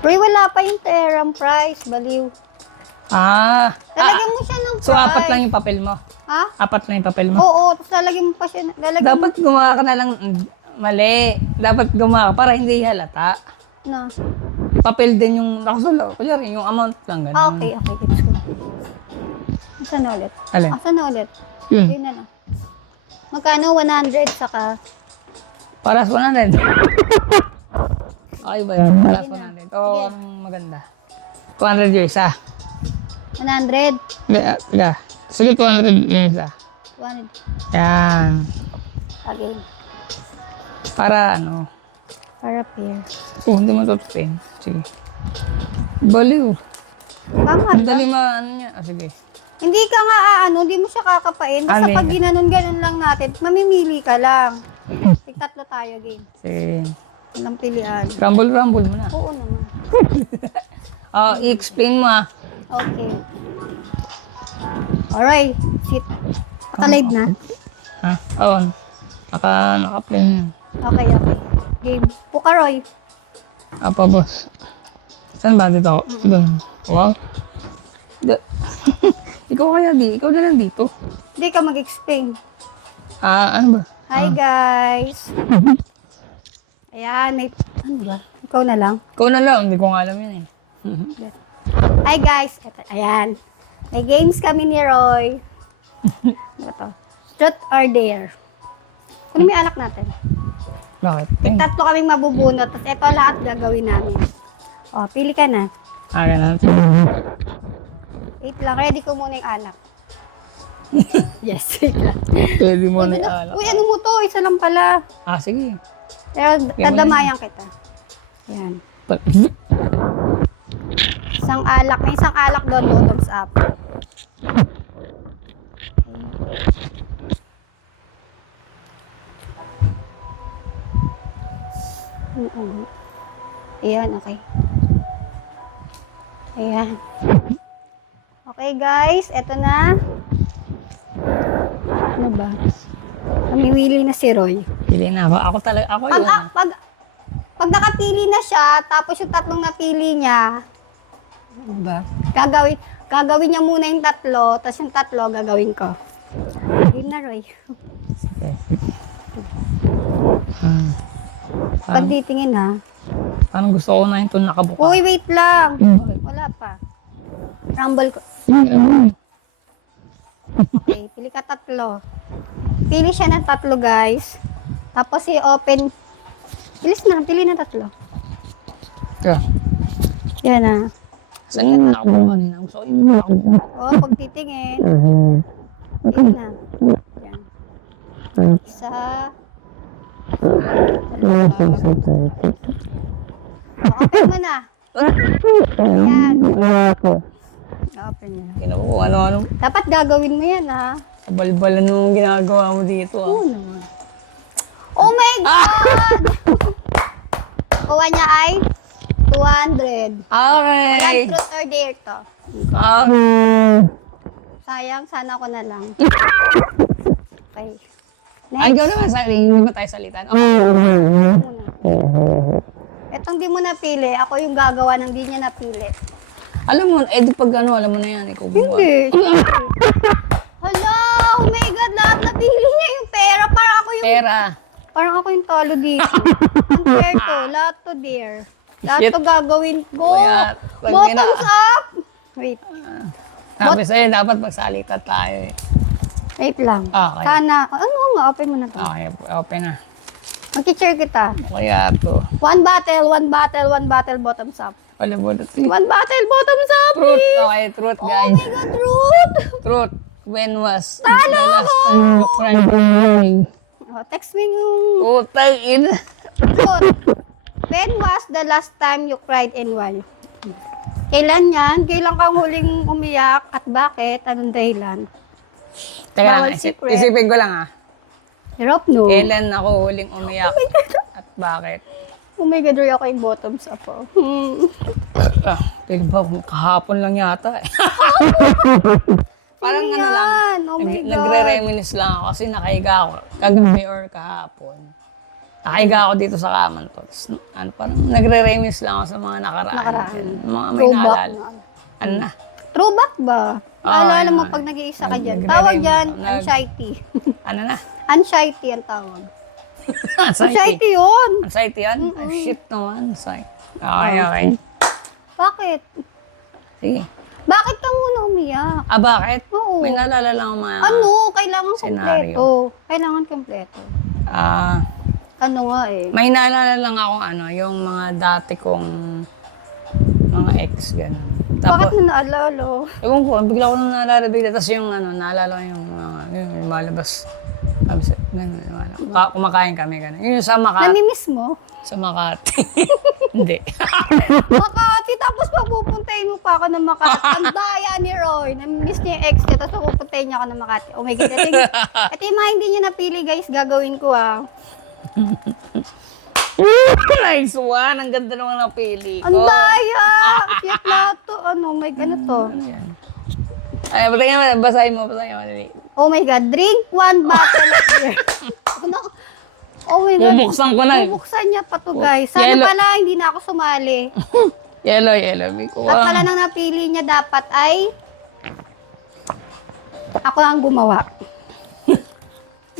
Roy, wala pa yung teram price. Baliw. Lalagyan mo siya ng price. So, apat lang yung papel mo? Ha? Apat lang yung papel mo? Oo, tapos lalagyan mo pa siya. Dapat gumawa ka na lang, mali. Dapat gumawa ka para hindi halata. Na. Papel din yung nakasulo. Kunyari, yung amount lang, ganun. Okay. Gets ko. Asan na ulit? Alin? Asan na ulit? Yun. Yun na lang. Magkano? 100 saka... Para sa 100. Okay ba yan? Para sa Sige na. 100. Oo, anong maganda. 200 yung isa. 100. Sige, 200 yung isa. 100. Yan. Again. Para ano. Para pair. Hindi mo tututin. Sige. Baliw. Tama Ang ba? dali ano niya. Sige. Hindi ka nga hindi mo siya kakapain. Basta Ano pag yun? ginanon lang natin, mamimili ka lang. Tatlo tayo, game. Sige. Walang pilian. Rumble mo na. Oo naman. I-explain mo Okay. Alright. Sit. Nakalive na? Ha? Oo. Naka-play na yun. Okay. Game. Puka, Roy. Apa, boss? Saan ba dito ako? Doon. Wow. Ikaw kaya Ikaw na lang dito. Hindi ka mag-explain. Ano ba? Hi, guys. Ayan, may... Ano ba? Ikaw na lang. Ikaw na lang. Hindi ko nga alam yun eh. Hi, guys. Ayan. May games kami ni Roy. Ano to? Truth or Dare. Kunin mo yung alak natin. Bakit? Tatlo kaming mabubunot. Tapos ito lahat gagawin namin. O, pili ka na. Ganun. Wait lang. Ready ko muna yung alak. Yes, wait lang. Pwede mo na alak. Uy, ano mo to? Isa lang pala. Sige. Pero dadamayan kita. Ayan. Isang alak. May isang alak doon. Bottoms up. Ayan, okay. Ayan. Okay, guys. Eto na. Ano ba? Mamimili na si Roy. Pili na ako. Ako yun. Pag nakapili na siya, tapos yung tatlong napili niya, Ano ba? gagawin niya muna yung tatlo, tapos yung tatlo gagawin ko. Game na, Roy. Sige. Pag titingin, ha? Parang gusto ko na yung nakabuka. Uy, wait lang. Wala pa. Rumble ko. Okay, pili ka tatlo. Pili siya ng tatlo, guys. Tapos i-open. Pili na tatlo. Yeah. Yan na. Saan yung nakabuka nila? Gusto ko yung nakabuka. O, pag titingin. Pili na. Yan. Isa. Open mo na. Yan. Open na. Kinabu ko ano-ano. Dapat gagawin mo yan, ha? Kabalbalan nung ginagawa mo dito. Oo naman. Oh my God! Kuha niya ay 200. Okay. Walang truth or dare to. Sayang, sana ako na lang. Okay. Ay, ikaw Next. naman hindi ba tayo salitan? Okay. Muna. Etong di mo napili, ako yung gagawa ng di niya napili. Alam mo, di pag alam mo na yan, ikaw gumawa. Hindi. Hala, oh my God, lahat napili niya yung pera. Parang ako yung talo dito. Unfair to, lahat to dare. Lahat Shit. to gagawin ko. Kaya, pag Bottoms up! Wait, Sabi sa'yo, dapat magsalita tayo eh. wait lang. Okay. Sana, ano nga, open mo na to. Okay, open na. Mag-cheer kita. Kaya to. One battle, bottoms up. Wala mo na One battle, bottoms up, Truth. please. Okay, truth, Oh guys. my God, Ruth! Truth. When was Talo the last ako! time you cried in morning? Oh, text me yung Utang ina. truth. When was the last time you cried and why? Kailan yan? Kailan kang huling umiyak at bakit? Anong dahilan? Teka Bawal lang, secret. isipin ko lang Hirap, no? Kailan ako huling umiyak at bakit? Oh my God, Roy, ako yung bottoms up. Oh. Tignan ba, kahapon lang yata eh. Parang ano lang, Yan? Oh my God. nagre-reminis lang ako kasi nakahiga ako kagabi or kahapon. Nakahiga ako dito sa kaman to. Tapos, ano, parang nagre-reminis lang ako sa mga nakaraan. Nakaraan. Mga may Throwback naalala. na. Ano na? Throwback ba? Naalala mo yun. pag nag-iisa ka dyan. Nagre-reminisce Tawag dyan, ako. anxiety. Ano na? Anxiety ang tawag. Anxiety. Anxiety yun. Anxiety yan? Ah, shit naman. Anxiety. Okay. Bakit? Sige. Bakit ka muna umiyak? Ah, bakit? Oo. May naalala lang ang mga... Kailangan Senaryo. kompleto. Kailangan kompleto. Ano nga eh. May naalala lang akong yung mga dati kong mga ex, gano'n. Bakit mo naalala? Ewan ko, bigla ko nang naalala bigla. Tapos yung naalala ko yung mga, yung malabas. Sabi sa, kumakain kami, gano'n. Yung sa Makati. Namimiss mo? Sa Makati. Hindi. Makati, tapos papupuntahin mo pa ako ng Makati. Ang daya ni Roy. Namimiss niya yung ex niya, tapos papupuntahin niya ako ng Makati. Oh my God. Ito yung mga hindi niya napili, guys. Gagawin ko Nice one! Ang ganda naman ng pili ko. Ang daya! Cute na to. Ano my God, ano to? Ano yan? Ay, basahin mo. Dali. Oh my God. Drink 1 bottle of beer. Oh my God. Bubuksan ko na. Bubuksan niya pa to, guys. Sana Yellow. pala hindi na ako sumali. Yellow. At pala nang napili niya dapat ay ako ang gumawa.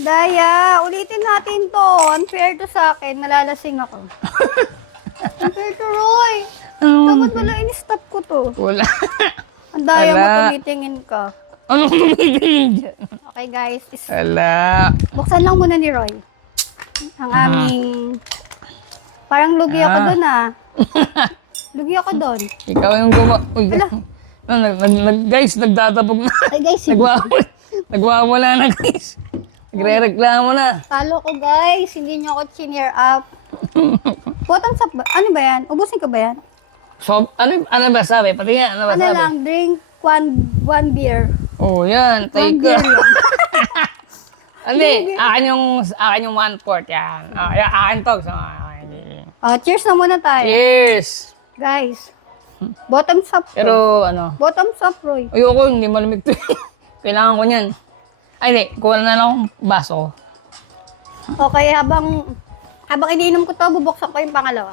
Daya, ulitin natin to. Unfair to sa akin. Nalalasing ako. Unfair to Roy. Dapat wala in-stop ko to. Wala. Ang daya mo Wala. tumitingin ka. Ano tumitingin dyan? Okay guys, Wala. buksan lang muna ni Roy. Ang aming... Parang lugi ako doon Lugi ako doon. Ikaw yung Uy, guys, nagtatabog na. Ay guys, Nagwawala na, guys. Nagre-reklamo na. talo ko guys. Hindi niyo ako cheer up. Bottoms up ba? Ano ba yan? Ubusin ko ba yan? So, ano ba sabi? Pati nga, ano ba Ano sabi? lang, drink one beer. Oh, yan. One Take beer lang. Hindi, akin yung 1/4 yan. Akin to. So, Cheers na muna tayo. cheers! Guys, bottoms up. Pero, Bottoms up, Roy. ayoko, hindi malamig to. Kailangan ko niyan. Ay, hindi. Kuha na lang akong baso. Okay, habang iniinom ko to, bubuksan ko yung pangalawa.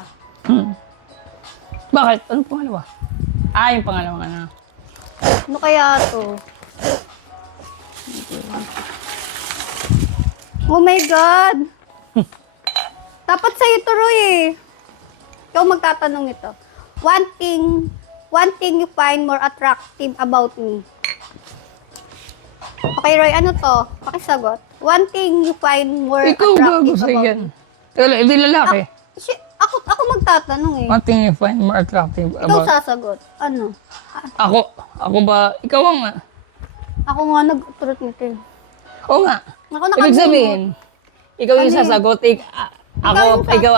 Bakit? Anong pangalawa? Yung pangalawang ano. Ano kaya to? Oh my God! Dapat sa'yo to, Roy eh. Ikaw magtatanong nito. One thing you find more attractive about me. Okay, Roy, ano to? Pakisagot. One thing you find more Ikaw gago attractive sa about yan. me. Tala, hindi lalaki. Ako magtatanong eh. One thing you find more attractive Ikaw about... sasagot. Ano? Ako ba? Ikaw ang nga. Ako nga nag-truth nito eh. Oo nga. Ako Ibig sabihin, ikaw yung Ano yun? sasagot. Ikaw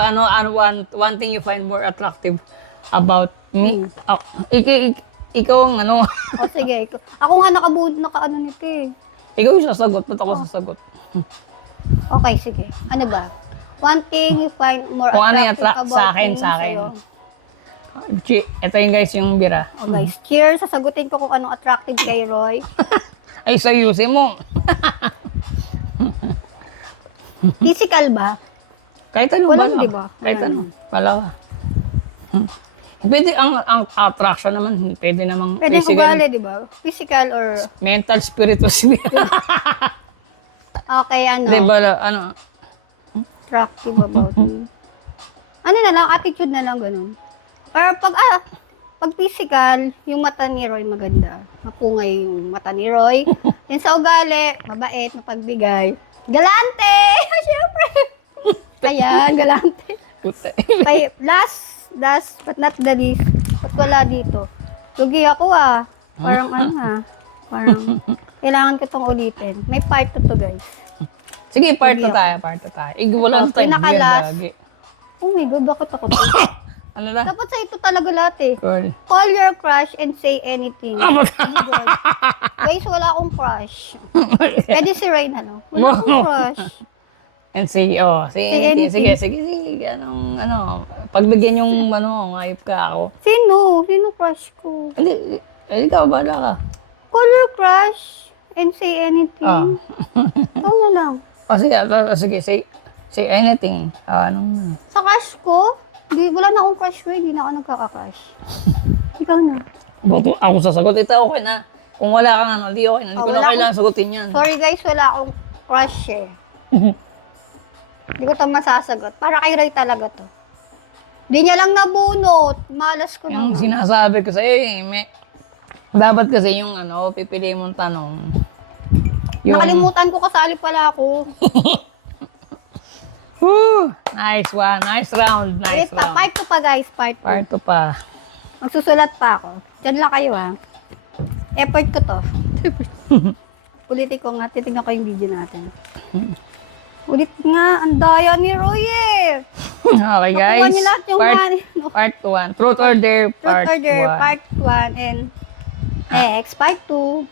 One thing you find more attractive about me. Ikaw ang ano. O sige, ako nga naka-ano nito eh. Ikaw yung sasagot. Ba't ako sasagot? Okay, sige. Ano ba? One thing you find more Kung ano yung attractive about sa akin, me sa akin. sa'yo. Ito yung guys, yung bira. O guys, cheers. Sasagutin ko kung anong attractive kay Roy. Ay, sayusin mo. Physical ba? Kahit ano Walang, bala. di ba? Kahit Walang. ano. Bala ka. Pwede, ang attraction naman, pwede namang Pwede physical, ugali, di ba? Physical or... mental, spiritual. Okay, ano? Di ba, ano? Attractive about me. Ano na lang, attitude na lang, ganun. Or pag physical, yung mata ni Roy maganda. Mapungay yung mata ni Roy. Yung sa ugali, mabait, mapagbigay. Galante! Siyempre! Ayan, galante. Puta. Last but not the least, ba't wala dito? Lugi ako Parang parang kailangan ko tong ulitin. May part 2 to guys. Sige, part 2 tayo. Wala na tayo. Pinaka-last. Lagi. Oh my God, bakit ako to? Ano na? Dapat sa ito talaga lahat eh. Cool. Call your crush and say anything. Ah, Very good. Guys, wala akong crush. Pwede si Ray na, no? Wala akong crush. And say anything. Sige. Pagbigyan yung, ngayip ka ako. Sino? Sino crush ko? Hindi, ikaw, bala ka. Call your crush and say anything. Ikaw na lang. Sige, Say anything. Anong... Sa crush ko, wala na akong crush ko, hindi na ako nagkaka-crush. Ikaw na. Ba't ako sasagot? Ito okay na. Kung wala kang ano, di okay na. Hindi ko wala na kailangan sagutin yan. Sorry guys, wala akong crush eh. Hindi ko ito masasagot. Para kay Roy talaga to. Di niya lang nabunot. Malas ko Yung naman. sinasabi ko sa'yo eh, dapat kasi yung ano, pipili mong tanong. Nakalimutan ko, kasali pala ako. Woo! Nice one. Nice round. Nice Wait pa, round. part 2 pa guys, part 2. Part 2 pa. Magsusulat pa ako. Diyan lang kayo ha. Effort ko to. Ulitin ko nga, titignan ko yung video natin. Ulit nga, ang daya ni Roy eh. Okay guys. Nakuha niya lahat yung Part 1. Truth or Dare Truth Part or Dare, 1. part 1 and next, part 2.